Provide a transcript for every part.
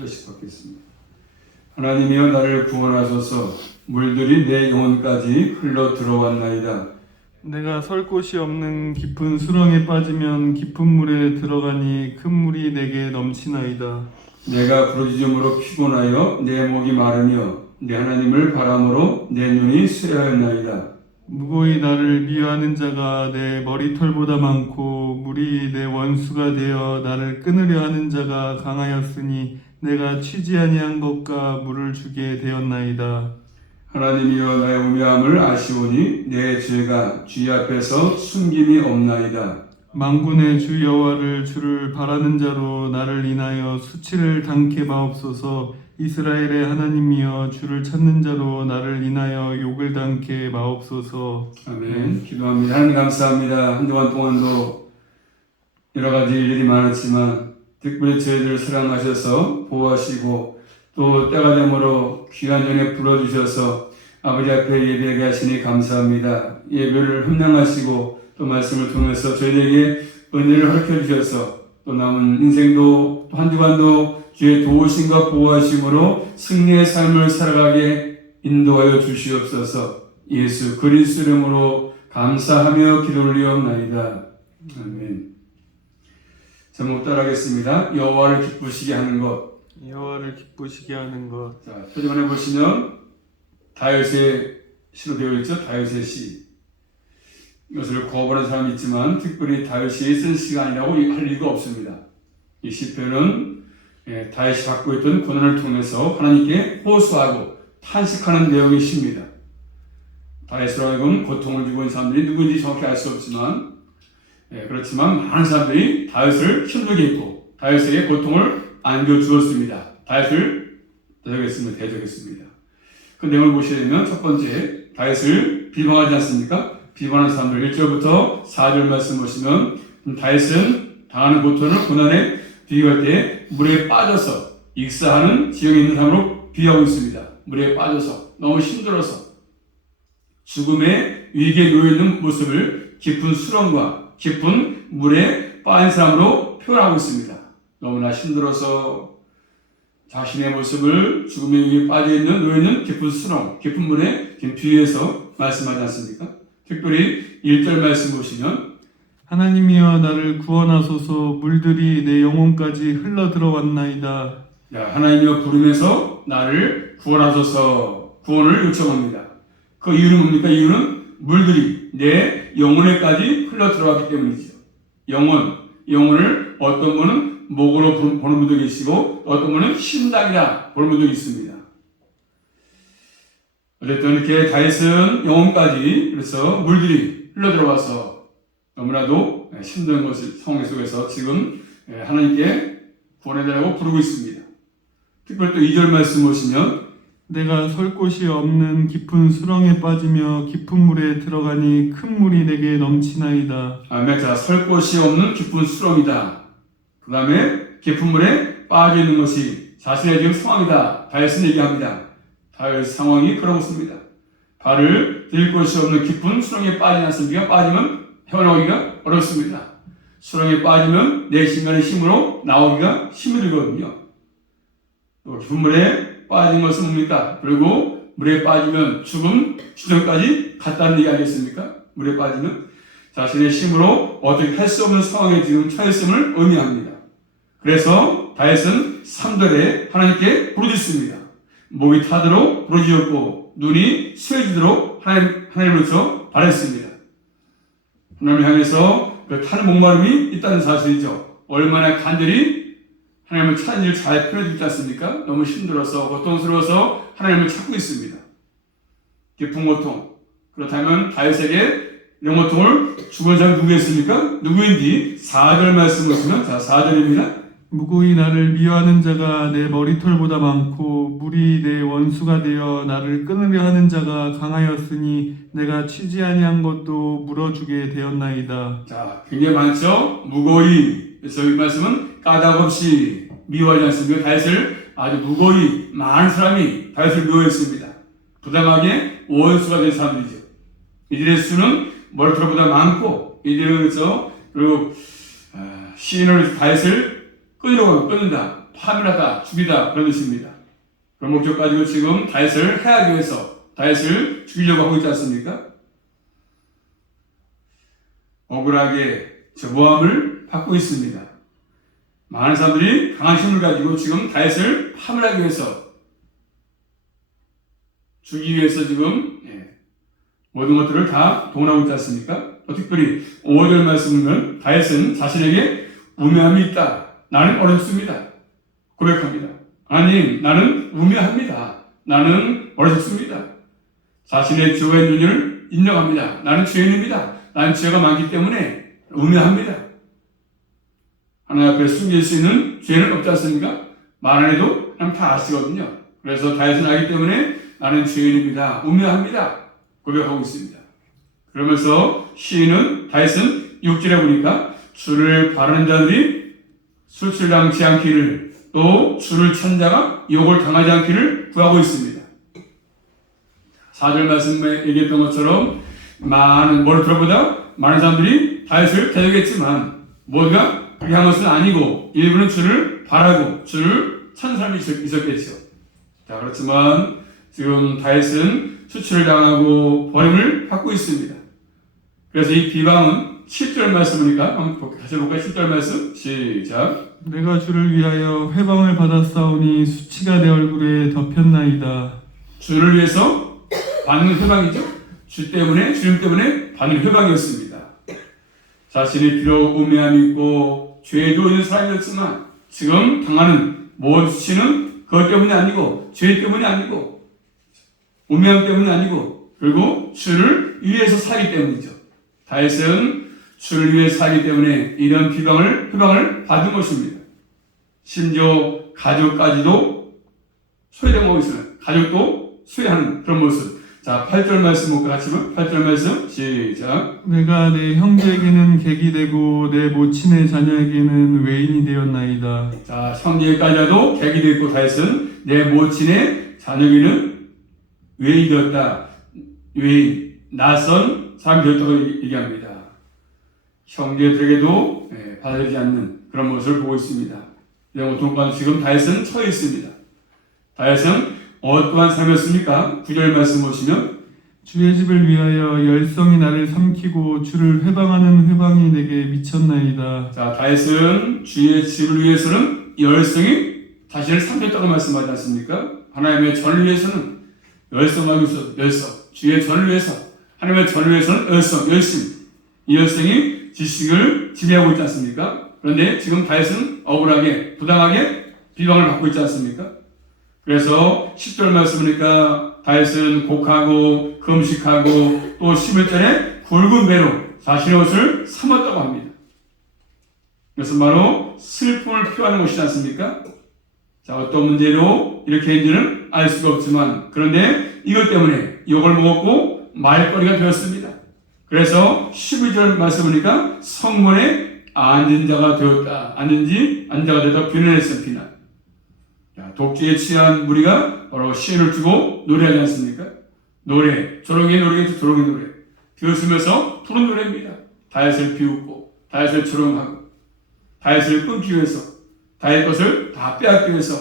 절씩 받겠습니다. 하나님이여 나를 구원하소서. 물들이 내 영혼까지 흘러 들어왔나이다. 내가 설 곳이 없는 깊은 수렁에 빠지면 깊은 물에 들어가니 큰 물이 내게 넘치나이다. 내가 부르짖음으로 피곤하여 내 목이 마르며 내 하나님을 바람으로 내 눈이 쇠하였나이다. 무고히 나를 미워하는 자가 내 머리털보다 많고 물이 내 원수가 되어 나를 끊으려 하는 자가 강하였으니 내가 취지 아니한 것과 물을 주게 되었나이다. 하나님이여 나의 우매함을 아시오니 내 죄가 주의 앞에서 숨김이 없나이다. 만군의 주 여호와를 주를 바라는 자로 나를 인하여 수치를 당케 마옵소서. 이스라엘의 하나님이여 주를 찾는 자로 나를 인하여 욕을 당케 마옵소서. 아멘. 기도합니다. 하나님 감사합니다. 한동안 동안도 여러 가지 일들이 많았지만 특별히 저희들을 사랑하셔서 보호하시고 또 때가 되므로 귀한 전에 불러주셔서 아버지 앞에 예배하게 하시니 감사합니다. 예배를 흠량하시고 또 말씀을 통해서 저희에게 은혜를 허락해 주셔서 또 남은 인생도 또 한 주간도 주의 도우심과 보호하심으로 승리의 삶을 살아가게 인도하여 주시옵소서. 예수 그리스도 이름으로 감사하며 기도 올리옵나이다. 아멘. 제목 따라하겠습니다. 여호와를 기쁘시게 하는 것. 여호와를 기쁘시게 하는 것. 자, 표지판에 보시면 다윗의 시로 되어 있죠. 다윗의 시. 이것을 거부하는 사람이 있지만 특별히 다윗이 쓴 시가 아니라고 할 이유가 없습니다. 이 시편은 다윗이 갖고 있던 고난을 통해서 하나님께 호소하고 탄식하는 내용의 시입니다. 다윗으로 하여금 고통을 주고 있는 사람들이 누구인지 정확히 알 수 없지만 그렇지만 많은 사람들이 다윗을 힘들게 했고 다윗에게 고통을 안겨주었습니다. 다윗을 대적했습니다. 그 내용을 보시려면 첫 번째 다윗을 비방하지 않습니까? 비방하는 사람들 1절부터 4절 말씀 보시면 다윗은 당하는 고통을 고난에 비유할 때 물에 빠져서 익사하는 지형에 있는 사람으로 비유하고 있습니다. 물에 빠져서 너무 힘들어서 죽음의 위기에 놓여있는 모습을 깊은 수렁과 깊은 물에 빠진 사람으로 표현하고 있습니다. 너무나 힘들어서 자신의 모습을 죽음의 위기에 빠져있는 놓여있는 깊은 수렁, 깊은 물에 비유해서 말씀하지 않습니까? 특별히 1절 말씀 보시면 하나님이여 나를 구원하소서. 물들이 내 영혼까지 흘러 들어왔나이다. 하나님이여 부르면서 나를 구원하소서 구원을 요청합니다. 그 이유는 뭡니까? 이유는 물들이 내 영혼에까지 흘러 들어왔기 때문이죠. 영혼을 어떤 분은 목으로 보는 분도 계시고 어떤 분은 심장이라 보는 분도 있습니다. 어쨌든 이렇게 다윗은 영혼까지 그래서 물들이 흘러 들어와서 너무나도 힘든 것을 상황 속에서 지금 하나님께 구원해달라고 부르고 있습니다. 특별히 또 2절 말씀 보시면 내가 설 곳이 없는 깊은 수렁에 빠지며 깊은 물에 들어가니 큰 물이 내게 넘치나이다. 아멘. 자, 설 곳이 없는 깊은 수렁이다. 그 다음에 깊은 물에 빠져 있는 것이 자신의 지금 상황이다. 다윗은 얘기합니다. 다윗 상황이 그렇습니다. 발을 들 곳이 없는 깊은 수렁에 빠지지 않습니까? 빠지면 헤어나오기가 어렵습니다. 수렁에 빠지면 내 인간의 힘으로 나오기가 힘이 들거든요. 또 깊은 물에 빠진 것은 뭡니까? 그리고 물에 빠지면 죽음 지점까지 갔다는 얘기 아니겠습니까? 물에 빠지면 자신의 힘으로 어떻게 할 수 없는 상황에 지금 처했음을 의미합니다. 그래서 다윗은 3절에 하나님께 부르짖습니다. 목이 타도록 부르짖었고 눈이 쇠지도록 하나님으로서 바랬습니다. 하나님을 향해서 그 타는 목마름이 있다는 사실이죠. 얼마나 간절히 하나님을 찾는 일을 잘 표현해 주지 않습니까? 너무 힘들어서 고통스러워서 하나님을 찾고 있습니다. 깊은 고통. 그렇다면 다윗에게 이런 고통을 주는 사람이 누구였습니까? 누구인지 4절 말씀을 보시면 4절입니다. 무고히 나를 미워하는 자가 내 머리털보다 많고 물이 내 원수가 되어 나를 끊으려 하는 자가 강하였으니 내가 취지 아니한 것도 물어주게 되었나이다. 자, 굉장히 많죠? 무고히. 그래서 이 말씀은 까닭없이 미워하지 않습니까? 다윗을 아주 무고히 많은 사람이 다윗을 미워했습니다. 부당하게 원수가 된 사람들이죠. 이들의 수는 머리털보다 많고 이들은 그래서 그리고 시인을 다윗을 끊는다. 파멸하다, 죽이다 그런 뜻입니다. 그 목적 가지고 지금 다윗을 해하기 위해서 다윗을 죽이려고 하고 있지 않습니까? 억울하게 저 모함을 받고 있습니다. 많은 사람들이 강한 힘을 가지고 지금 다윗을 파멸하기 위해서 죽이기 위해서 지금 모든 것들을 다 동원하고 있지 않습니까? 특별히 5절 말씀은 다윗은 자신에게 우매함이 있다. 나는 어렵습니다. 고백합니다. 아니, 나는 우매합니다. 나는 어렵습니다. 자신의 죄와 윤을 인정합니다. 나는 죄인입니다. 나는 죄가 많기 때문에 우매합니다. 하나님 앞에 숨길 수 있는 죄는 없지 않습니까? 말 안 해도 그냥 다 아시거든요. 그래서 다윗은 알기 때문에 나는 죄인입니다. 우매합니다. 고백하고 있습니다. 그러면서 시인은 다윗은 6절에 보니까 주를 바라는 자들이 수출당치 않기를 또 주를 찾는 자가 욕을 당하지 않기를 구하고 있습니다. 4절 말씀에 얘기했던 것처럼 많은 머리털보다 많은 사람들이 다윗을 대적했지만 모두가 그렇게 한 것은 아니고 일부는 주를 바라고 주를 찾는 사람이 있었겠죠. 자, 그렇지만 지금 다윗은 수치를 당하고 버림을 받고 있습니다. 그래서 이 비방은 7절 말씀이니까 한번 다시 볼까요? 7절 말씀 시작. 내가 주를 위하여 회방을 받았사오니 수치가 내 얼굴에 덮였나이다. 주를 위해서 받는 회방이죠. 주님 때문에 받는 회방이었습니다. 자신이 비록 우매함이 있고 죄도 있는 사람이었지만 지금 당하는 모든 수치는 그것 때문이 아니고 죄 때문이 아니고 우매함 때문이 아니고 그리고 주를 위해서 살기 때문이죠. 다윗은 주를 위해 살기 때문에 이런 회방을 받은 것입니다. 심지어 가족까지도 소외당하고 있어요. 가족도 소외하는 그런 모습. 자, 8절 말씀 볼까 같이 보면 8절 말씀 시작. 내가 내 형제에게는 객이 되고 내 모친의 자녀에게는 외인이 되었나이다. 자, 형제까지도 객이 되었고 다윗은 내 모친의 자녀에게는 외인이 되었다. 외인, 낯선 사람이 되었다고 얘기합니다. 형제들에게도 받아들이지 않는 그런 모습을 보고 있습니다. 이런 고통 가운데 지금 다윗은 처해 있습니다. 다윗은 어떠한 삶이었습니까? 9절 말씀 보시면 주의 집을 위하여 열성이 나를 삼키고 주를 회방하는 회방이 내게 미쳤나이다. 자, 다윗은 주의 집을 위해서는 열성이 자신을 삼켰다고 말씀하지 않습니까? 하나님의 전을 위해서는 열성하고 있어. 열성. 주의 전을 위해서 하나님의 전을 위해서는 열심. 이 열성이 지식을 지배하고 있지 않습니까? 그런데 지금 다윗은 억울하게 부당하게 비방을 받고 있지 않습니까? 그래서 10절 말씀이니까 다윗은 곡하고 금식하고 또 11절에 굵은 배로 자신의 옷을 삼았다고 합니다. 그래서 바로 슬픔을 표하는 것이지 않습니까? 자, 어떤 문제로 이렇게 했는지는 알 수가 없지만 그런데 이것 때문에 욕을 먹었고 말거리가 되었습니다. 그래서 12절 말씀이니까 성문에 앉은 자가 되었다. 앉은 자가 되었다. 비난했어요. 비난. 독주에 취한 무리가 바로 시인을 두고 노래하지 않습니까? 노래, 조롱의 노래겠죠. 조롱의 노래. 비웃으면서 부른 노래입니다. 다윗을 비웃고 다윗을 조롱하고 다윗을 끊기 위해서 다윗 것을 다 빼앗기 위해서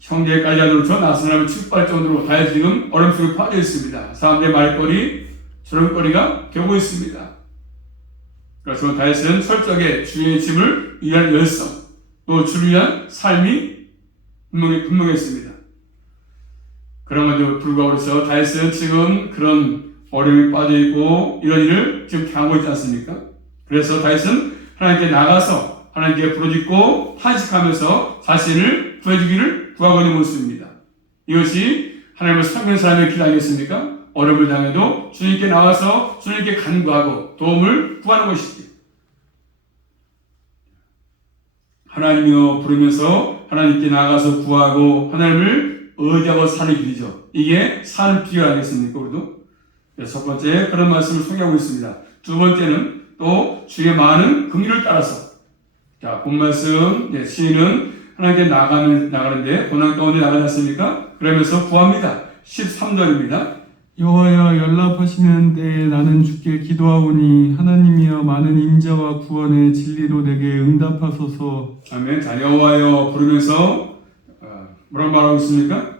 형제까지 하도록 저 낯선 사람을 취급할 정도로 다윗이 지금 어려움 속에 빠져 있습니다. 사람들의 말거리, 조롱거리가 되고 있습니다. 그래서 다윗은 철저하게 주의 집을 위한 열성 또 주를 위한 삶이 분명했습니다. 그런 것에도 불구하고 해서 다윗은 지금 그런 어려움에 빠져 있고 이런 일을 지금 당하고 있지 않습니까? 그래서 다윗은 하나님께 나가서 하나님께 부르짖고 탄식하면서 자신을 구해주기를 구하고 있는 모습입니다. 이것이 하나님을 섬기는 사람의 길 아니겠습니까? 어려움을 당해도 주님께 나와서 주님께 간구하고 도움을 구하는 것이지. 하나님이여 부르면서 하나님께 나가서 구하고 하나님을 의지하고 사는 길이죠. 이게 사는 비결 아니겠습니까? 우리도. 첫 번째 그런 말씀을 소개하고 있습니다. 두 번째는 또 주의 많은 긍휼을 따라서. 자, 본 말씀 시인은 하나님께 나가는데 고난 가운데 나가지 않습니까? 그러면서 구합니다. 13절입니다. 여호와여 연락하시는 때에 나는 주께 기도하오니 하나님이여 많은 인자와 구원의 진리로 내게 응답하소서. 아멘. 자, 여호와여 부르면서 뭐라고 말하고 있습니까?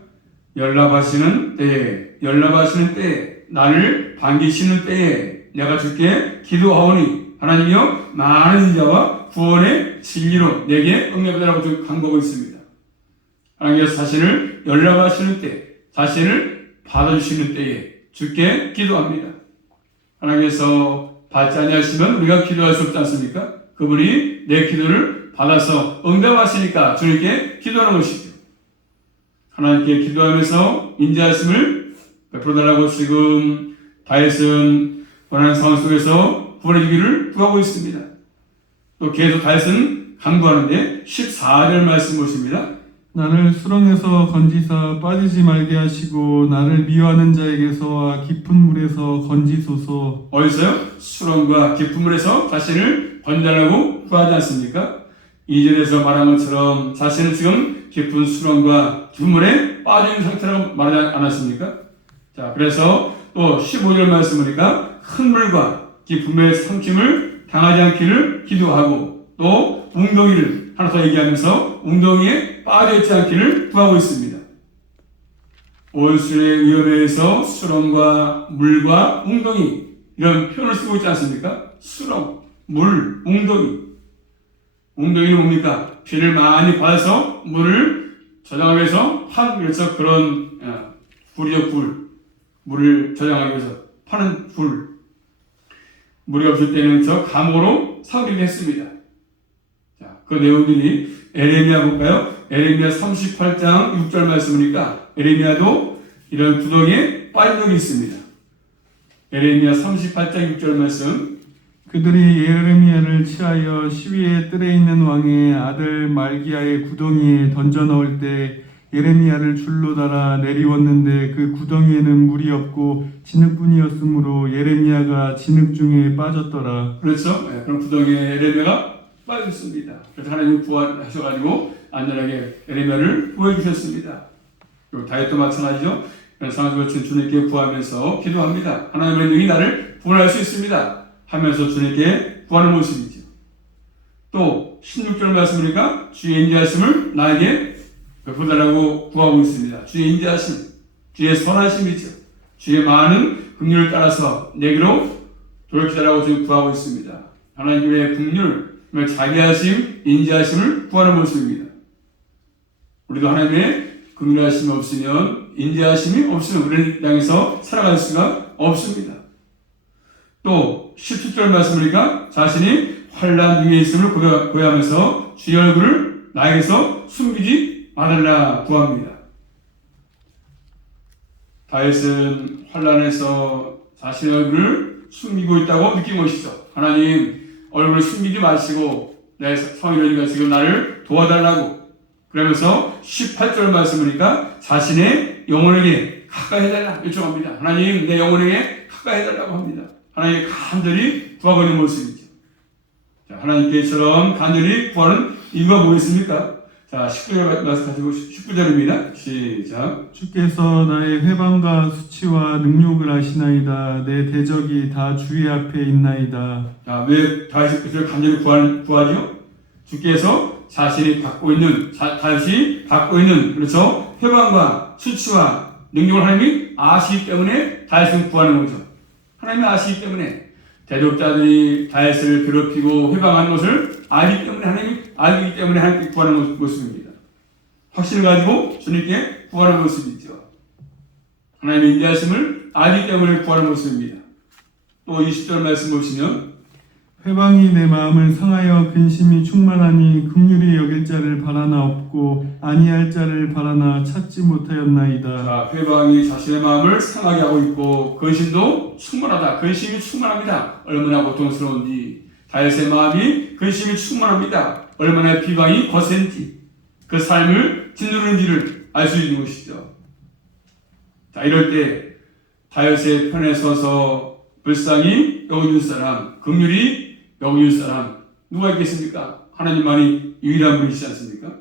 연락하시는 때에 나를 반기시는 때에 내가 주께 기도하오니 하나님이여 많은 인자와 구원의 진리로 내게 응답하라고 좀 강구하고 있습니다. 하나님께서 자신을 연락하시는 때, 자신을 받아주시는 때에 주께 기도합니다. 하나님께서 받지 아니하시면 우리가 기도할 수 없지 않습니까? 그분이 내 기도를 받아서 응답하시니까 주님께 기도하는 것이죠. 하나님께 기도하면서 인자하심을 베풀어달라고 지금 다윗은 고난의 상황 속에서 구원해주기를 구하고 있습니다. 또 계속 다윗은 강구하는데 14절 말씀 보십니다. 나를 수렁에서 건지사 빠지지 말게 하시고 나를 미워하는 자에게서와 깊은 물에서 건지소서. 어디서요? 수렁과 깊은 물에서 자신을 건져달라고 구하지 않습니까? 2절에서 말한 것처럼 자신은 지금 깊은 수렁과 깊은 물에 빠져 있는 상태라고 말하지 않았습니까? 자, 그래서 또 15절 말씀 보니까 큰 물과 깊은 물의 삼킴을 당하지 않기를 기도하고 또 웅덩이를 하나 더 얘기하면서 웅덩이에 빠져있지 않기를 구하고 있습니다. 온수의 위험에 의해서 수렁과 물과 웅덩이 이런 표현을 쓰고 있지 않습니까? 수렁, 물, 웅덩이. 웅덩이는 뭡니까? 비를 많이 받아서 물을 저장하기 위해서 그래서 그런 불이죠, 불. 물을 저장하기 위해서 파는 불. 물이 없을 때는 저 감옥으로 사기도 했습니다. 자, 그 내용들이 에레미야 볼까요? 에레미야 38장 6절 말씀이니까 에레미야도 이런 구덩이에 빠진 적이 있습니다. 에레미야 38장 6절 말씀. 그들이 예레미야를 취하여 시위의 뜰에 있는 왕의 아들 말기야의 구덩이에 던져 넣을 때 예레미야를 줄로 달아 내리웠는데 그 구덩이에는 물이 없고 진흙뿐이었으므로 예레미야가 진흙 중에 빠졌더라. 그렇죠? 네, 그럼 구덩이에 에레미야가 빠졌습니다. 그래서 하나님이 구하셔가지고 안전하게 에레미야를 구해주셨습니다. 그리고 다윗도 마찬가지죠. 그런 상황을 주님께 구하면서 기도합니다. 하나님의 능히 나를 구원할 수 있습니다 하면서 주님께 구하는 모습이죠. 또 16절 말씀이니까 주의 인자하심을 나에게 베풀어달라고 구하고 있습니다. 주의 인자하심, 주의 선하심이죠. 주의 많은 긍휼을 따라서 내게로 돌이키달라고 지금 구하고 있습니다. 하나님의 긍휼, 자비하심, 인자하심을 구하는 모습입니다. 우리도 하나님의 긍휼하심이 없으면, 인자하심이 없으면 우리를 향해서 살아갈 수가 없습니다. 또 17절 말씀이니까 자신이 환난 중에 있음을 고해하면서 주의 얼굴을 나에게서 숨기지 말라 구합니다. 다윗은 환난에서 자신의 얼굴을 숨기고 있다고 느낀 것이죠. 하나님 얼굴을 숨기지 마시고 내 성이러니까 지금 나를 도와달라고 그러면서 18절 말씀이니까 자신의 영혼에게 가까이 해달라 요청합니다. 하나님 내 영혼에게 가까이 해달라고 합니다. 하나님 간절히 구하고 있는 모습이죠. 자, 하나님께처럼 간절히 구하는 이유가 뭐겠습니까? 자, 19절 말씀 가지고 19절입니다. 시작. 주께서 나의 회방과 수치와 능욕을 아시나이다. 내 대적이 다 주의 앞에 있나이다. 자, 왜 다윗이 그것을 간절히 구하죠? 주께서 자신이 받고 있는, 다윗이 받고 있는, 그렇죠? 회방과 수치와 능력을 하나님이 아시기 때문에 다윗은 구하는 거죠. 하나님이 아시기 때문에 대적자들이 다윗을 괴롭히고 회방하는 것을 알기 때문에 하나님께 구하는 모습입니다. 확신을 가지고 주님께 구하는 모습이죠. 하나님의 인자하심을 알기 때문에 구하는 모습입니다. 또 20절 말씀 보시면 회방이 내 마음을 상하여 근심이 충만하니 긍휼히 여길 자를 바라나 없고 아니할 자를 바라나 찾지 못하였나이다. 자, 회방이 자신의 마음을 상하게 하고 있고 근심도 충만하다. 근심이 충만합니다. 얼마나 고통스러운지 다윗의 마음이 근심이 충만합니다. 얼마나 비방이 거센지 그 삶을 짓누르는지를 알 수 있는 것이죠. 자, 이럴 때 다윗의 편에 서서 불쌍히 여겨줄 사람, 긍휼히 여겨줄 사람 누가 있겠습니까? 하나님만이 유일한 분이시지 않습니까?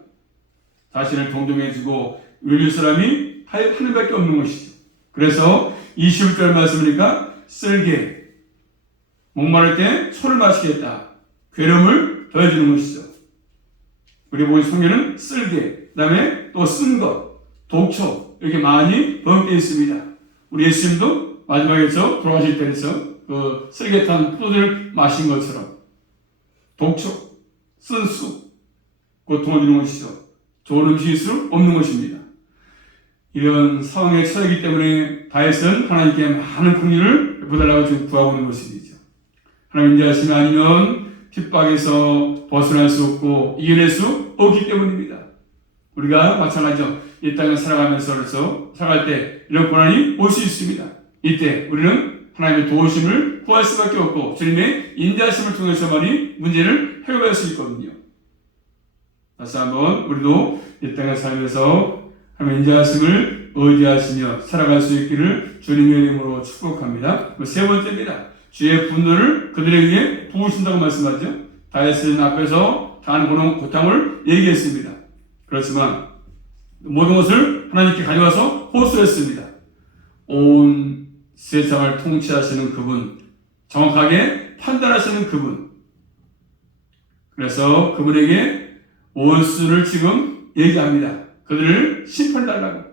자신을 동정해주고 울릴 사람이 하나님밖에 없는 것이죠. 그래서 21절 말씀이니까 쓸개, 목마를 때 소를 마시겠다. 괴로움을 더해주는 것이죠. 우리 보기 성경은 쓸개, 그 다음에 또 쓴 것, 독초 이렇게 많이 번역되어 있습니다. 우리 예수님도 마지막에서 돌아가실 때에서 그 쓸개 탄 포도주를 마신 것처럼 독초, 쓴 쑥, 고통을 주는 것이죠. 좋은 음식일수록 없는 것입니다. 이런 상황에 처하기 때문에 다윗은 하나님께 많은 긍휼을 베풀달라고 지금 구하고 있는 것이죠. 하나님 인자하시면 아니면 핍박에서 벗어날 수 없고 이겨낼 수 없기 때문입니다. 우리가 마찬가지죠. 이 땅을 살아가면서 살아갈 때 이런 고난이 올 수 있습니다. 이때 우리는 하나님의 도우심을 구할 수밖에 없고 주님의 인자하심을 통해서만이 문제를 해결할 수 있거든요. 다시 한번 우리도 이 땅을 살면서 하나님의 인자하심을 의지하시며 살아갈 수 있기를 주님의 이름으로 축복합니다. 세 번째입니다. 주의 분노를 그들에게 부으신다고 말씀하죠. 다윗은 앞에서 당하는 고통을 얘기했습니다. 그렇지만 모든 것을 하나님께 가져와서 호소했습니다. 온 세상을 통치하시는 그분, 정확하게 판단하시는 그분. 그래서 그분에게 원수를 지금 얘기합니다. 그들을 심판달라고.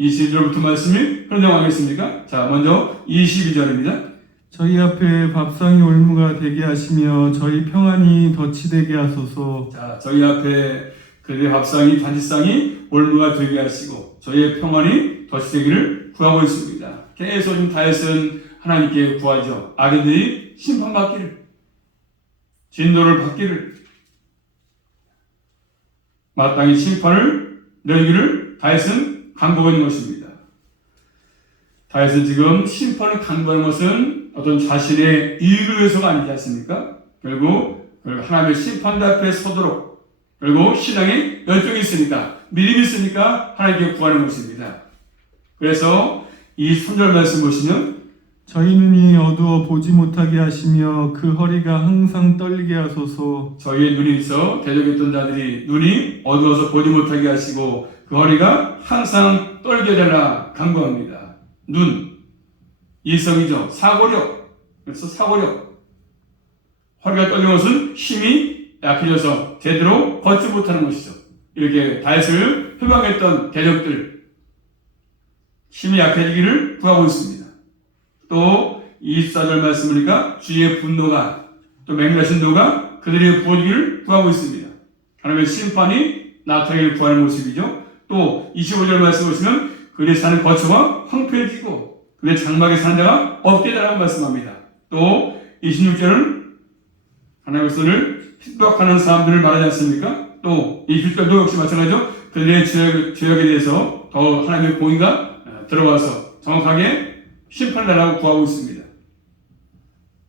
22절부터 말씀이 흘러나가겠습니까? 자, 먼저 22절입니다. 저희 앞에 밥상이 올무가 되게 하시며 저희 평안이 덫이 되게 하소서. 자, 저희 앞에 그들의 밥상이 잔치상이 올무가 되게 하시고 저희의 평안이 덫이 되기를 구하고 있습니다. 계속 지금 다윗은 하나님께 구하죠. 악인들이 심판받기를, 진노를 받기를, 마땅히 심판을 내리기를 다윗은 간구하고 있는 것입니다. 다윗은 지금 심판을 간구하는 것은 어떤 자신의 이익을 위해서가 아니지 않습니까? 결국 하나님의 심판대 앞에 서도록 결국 신앙에 열정이 있으니까 믿음이 있으니까 하나님께 구하는 것입니다. 그래서 이 3절 말씀 보시면 저희 눈이 어두워 보지 못하게 하시며 그 허리가 항상 떨리게 하소서. 저희의 눈이 있어 대적했던 자들이 눈이 어두워서 보지 못하게 하시고 그 허리가 항상 떨게 되라 간구합니다. 눈, 이성이죠. 사고력. 그래서 사고력. 허리가 떨리는 것은 힘이 약해져서 제대로 걷지 못하는 것이죠. 이렇게 다윗을 회방했던 대적들 힘이 약해지기를 구하고 있습니다. 또 24절 말씀이니까 주의 분노가 또 맹렬하신 노가 그들에게 부어지기를 구하고 있습니다. 하나님의 심판이 나타나기를 구하는 모습이죠. 또 25절 말씀 보시면 그들의 사는 거처가 황폐해지고 그들의 장막에 사는 자가 없게 되라고 말씀합니다. 또 26절은 하나님의 손을 핍박하는 사람들을 말하지 않습니까? 또 27절도 역시 마찬가지죠. 그들의 죄악에 대해서 더 하나님의 공의가 들어와서 정확하게 심판을 하라고 구하고 있습니다.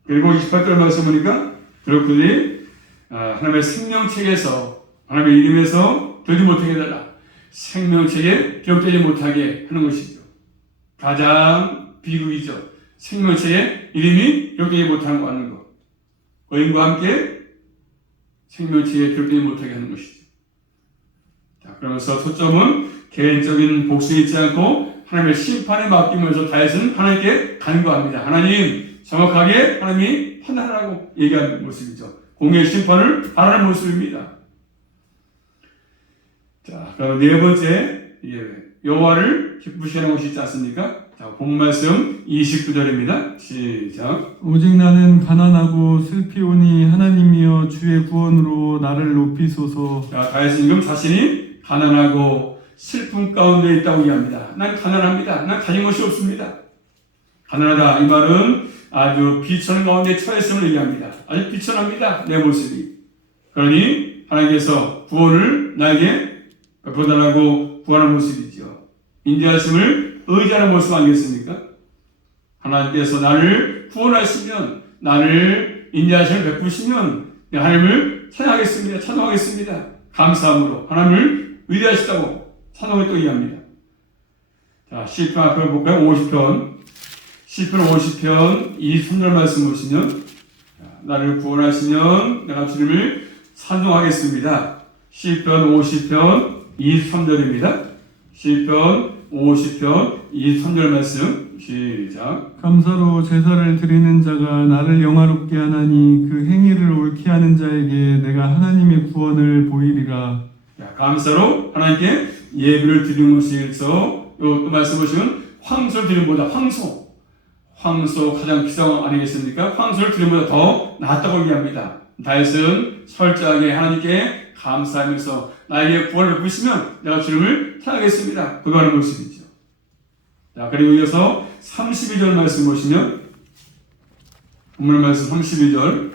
그리고 28절 말씀 보니까 그리고 그들이 하나님의 생명책에서 하나님의 이름에서 되지 못하게 해달라. 생명책에 기록되지 못하게 하는 것이죠. 가장 비극이죠. 생명책에 이름이 기록되지 못하는 거 하는 것. 의인과 함께 생명책에 기록되지 못하게 하는 것이죠. 자, 그러면서 초점은 개인적인 복수에 있지 않고 하나님의 심판에 맡기면서 다윗은 하나님께 간구합니다. 하나님, 정확하게 하나님이 판단하라고 얘기하는 모습이죠. 공의의 심판을 바라는 모습입니다. 자, 그럼 네 번째, 여호와를 기쁘시게 하는 것이 있지 않습니까? 자, 본 말씀 29절입니다. 시작. 오직 나는 가난하고 슬피오니 하나님이여 주의 구원으로 나를 높이소서. 자, 다윗은 지금 자신이 가난하고 슬픔 가운데 있다고 얘기합니다. 난 가난합니다. 난 가진 것이 없습니다. 가난하다. 이 말은 아주 비천 가운데 처했음을 얘기합니다. 아주 비천합니다. 내 모습이. 그러니 하나님께서 구원을 나에게 베풀어달라고 구하는 모습이죠. 인자하심을 의지하는 모습 아니겠습니까? 하나님께서 나를 구원하시면, 나를 인자하심을 베푸시면 하나님을 찬양하겠습니다. 찬송하겠습니다. 감사함으로 하나님을 위대하시다고 찬송을 또 얘기합니다. 자, 시편 앞에 볼까요? 50편. 시편 50편 23절 말씀 보시면 나를 구원하시면 내가 주님을 찬송하겠습니다. 시편 50편 23절입니다. 시편 50편 23절 말씀 시작. 감사로 제사를 드리는 자가 나를 영화롭게 하나니 그 행위를 옳게 하는 자에게 내가 하나님의 구원을 보이리라. 자, 감사로 하나님께 예배를 드리는 것이 있어. 또 말씀 보시면 황소를 드리는 것보다 황소 가장 비싼 거 아니겠습니까? 황소를 드리는 것보다 더 낫다고 얘기합니다. 다윗은 철저하게 하나님께 감사하면서 나에게 구원을 베푸시면 내가 주님을 찬양하겠습니다. 그거 하는 모습이죠. 자, 그리고 이어서 32절 말씀 보시면 본문 말씀 32절.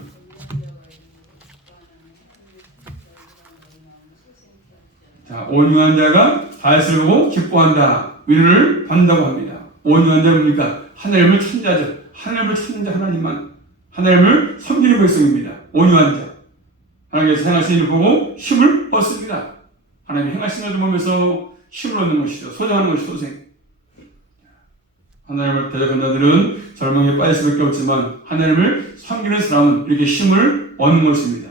자, 온유한 자가 다윗을 보고 기뻐한다. 위로를 받는다고 합니다. 온유한 자는 뭡니까? 하나님을 찾는 자죠. 하나님을 찾는 자 하나님만. 하나님을 섬기는 백성입니다. 온유한 자. 하나님께서 행하신 일을 보고 힘을 얻습니다. 하나님이 행하신 일을 보면서 힘을 얻는 것이죠. 소생하는 것이 소생. 하나님을 대적한 자들은 절망에 빠질 수밖에 없지만 하나님을 섬기는 사람은 이렇게 힘을 얻는 것입니다.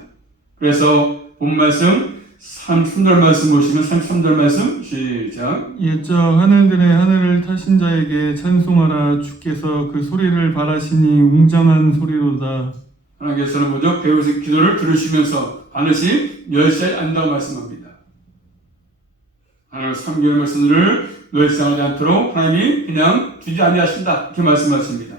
그래서 본 말씀 33절 말씀 보시면 33절 말씀 시작. 옛적 하늘들의 하늘을 타신 자에게 찬송하라. 주께서 그 소리를 바라시니 웅장한 소리로다. 하나님께서는 먼저 배우신 기도를 들으시면서 반드시 멸시하지 않는다고 말씀합니다. 하나님을 섬기는 것을 멸시하지 않도록 하나님이 그냥 두지 아니하신다 이렇게 말씀하십니다.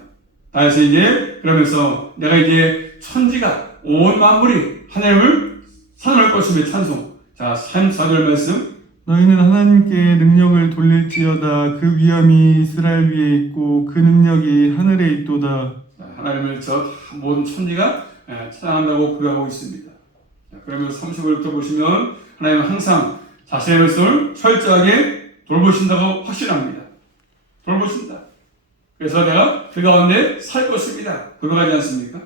다시 이제 그러면서 내가 이제 천지가 온 만물이 하나님을 찬양할 것이며 찬송. 자, 34절 말씀. 너희는 하나님께 능력을 돌릴지어다. 그 위엄이 이스라엘 위에 있고 그 능력이 하늘에 있도다. 자, 하나님을 저 모든 천지가 찬양한다고 고백하고 있습니다. 자, 그러면 35절부터 보시면 하나님은 항상 자신의 백성을 철저하게 돌보신다고 확신합니다. 돌보신다. 그래서 내가 그 가운데 살 것입니다. 고백하지 않습니까?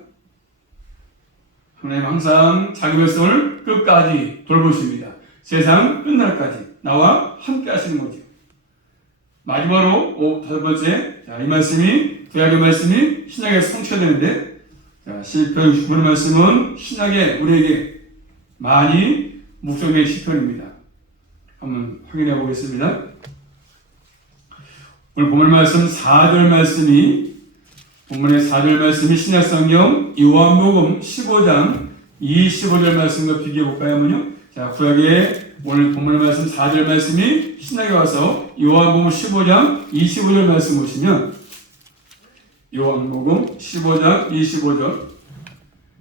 하나님은 항상 자기 백성을 끝까지 돌보십니다. 세상 끝날까지 나와 함께 하시는 거죠. 마지막으로 다섯 번째, 자, 이 말씀이 구약의 말씀이 신약에 성취가 되는데, 자, 시편 69편 말씀은 신약에 우리에게 많이 묵상된 시편입니다. 한번 확인해 보겠습니다. 오늘 본문 말씀 4절 말씀이 본문의 4절 말씀이 신약 성경 요한복음 15장 25절 말씀과 비교해 볼까요? 자, 구약의 오늘 본문의 말씀 4절 말씀이 신약에 와서 요한복음 15장 25절 말씀 보시면 요한복음 15장 25절.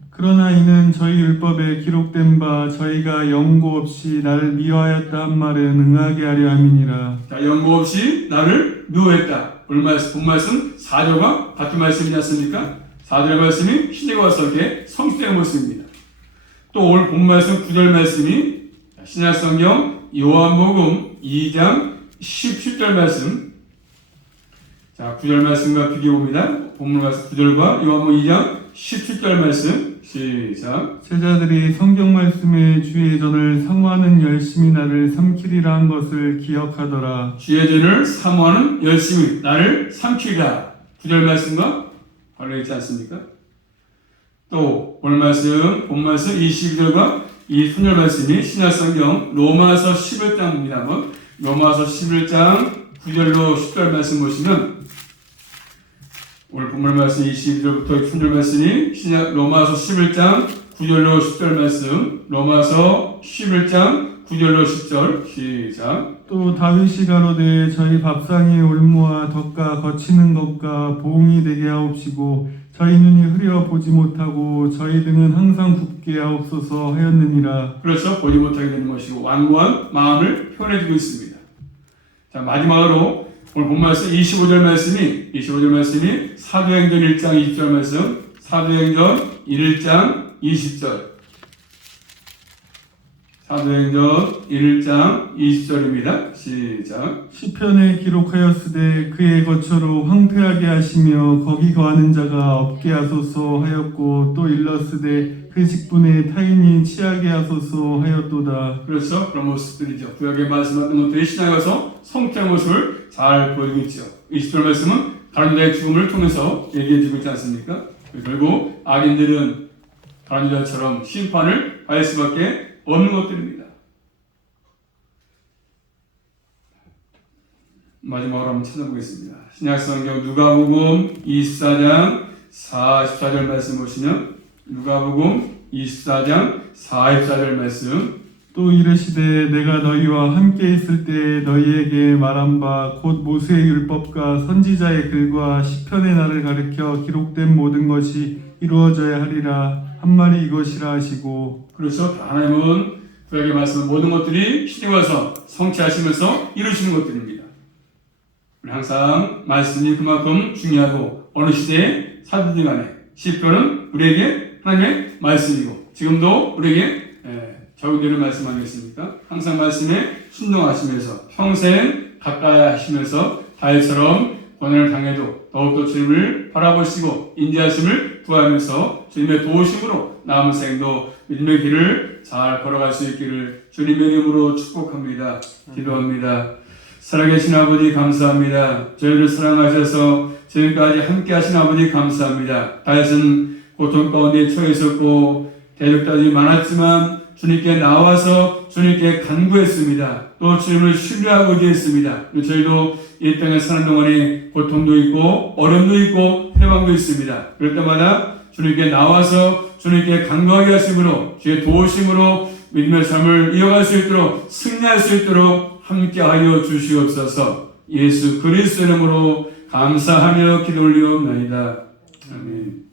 그러나 이는 저희 율법에 기록된 바 저희가 연고 없이 나를 미워하였다 한 말은 응하게 하려 함이니라. 자, 연고 없이 나를 미워했다. 본 말씀 4절과 같은 말씀이지 않습니까? 4절의 말씀이 신약에 와서 이렇게 성취되는 모습입니다. 또 오늘 본 말씀 9절 말씀이 신약 성경 요한복음 2장 17절 말씀. 자, 9절 말씀과 비교해 봅니다. 본문 말씀 9절과 요한복음 2장 17절 말씀 시작. 제자들이 성경 말씀에 주의 전을 사모하는 열심히 나를 삼키리라 한 것을 기억하더라. 주의 전을 사모하는 열심히 나를 삼키리라. 9절 말씀과 관련 있지 않습니까? 또 본 말씀 22절과 이 순절 말씀이 신약 성경 로마서 11장입니다. 로마서 11장 9절로 10절 말씀 보시면 오늘 본문 말씀 22절부터 순절 말씀이 신약 로마서 11장 9절로 10절 말씀. 로마서 11장 9절로 10절 시작. 또 다윗이 가로되 저희 밥상의 올무와 덕과 거치는 것과 보응이 되게 하옵시고 저희 눈이 흐려 보지 못하고 저희 등은 항상 굽게 하옵소서 하였느니라. 그래서 보지 못하게 되는 것이고 완고한 마음을 표현해주고 있습니다. 자, 마지막으로 오늘 본 말씀 25절 말씀이 사도행전 1장 20절 말씀. 사도행전 1장 20절. 사도행전 1장 20절입니다. 시작. 시편에 기록하였으되 그의 거처로 황폐하게 하시며 거기 거하는 자가 없게 하소서 하였고 또 일렀으되 그 직분에 타인이 취하게 하소서 하였도다. 그렇죠. 그런 모습들이죠. 구약의 말씀하던 것들이 신약에 와서 성취한 모습을 잘 보여주고 있죠. 20절 말씀은 다른 자의 죽음을 통해서 얘기해주고 있지 않습니까? 결국 악인들은 다른 자처럼 심판을 받을 수밖에 없는 것들입니다. 마지막으로 한번 찾아보겠습니다. 신약성경 누가복음 24장 44절 말씀 보시면 누가복음 24장 44절 말씀 또 이르시되 내가 너희와 함께 있을 때 너희에게 말한 바 곧 모세의 율법과 선지자의 글과 시편의 날을 가리켜 기록된 모든 것이 이루어져야 하리라 한 말이 이것이라 하시고. 그렇죠. 하나님은 그에게 말씀한 모든 것들이 필요해서 성취하시면서 이루시는 것들입니다. 우리 항상 말씀이 그만큼 중요하고 어느 시대에 사도들 간에 시편은 우리에게 하나님의 말씀이고 지금도 우리에게 적용되는 말씀 아니겠습니까? 항상 말씀에 순종하시면서 평생 가까이 하시면서 다윗처럼 고난을 당해도 더욱더 주님을 바라보시고 인지하심을 구하면서 주님의 도우심으로 남은 생도 믿음의 길을 잘 걸어갈 수 있기를 주님의 이름으로 축복합니다. 기도합니다. 살아계신 아버지 감사합니다. 저희를 사랑하셔서 지금까지 함께 하신 아버지 감사합니다. 다윗은 고통 가운데 처해 있었고 대적자들이 많았지만 주님께 나와서 주님께 간구했습니다. 또 주님을 신뢰하고 의지했습니다. 저희도 이 땅에 사는 동안에 고통도 있고 어려움도 있고 해방도 있습니다. 그럴 때마다 주님께 나와서 주님께 간구하게 하심으로 주의 도우심으로 믿음의 삶을 이어갈 수 있도록 승리할 수 있도록 함께하여 주시옵소서. 예수 그리스도 이름으로 감사하며 기도 올리옵나이다. 아멘.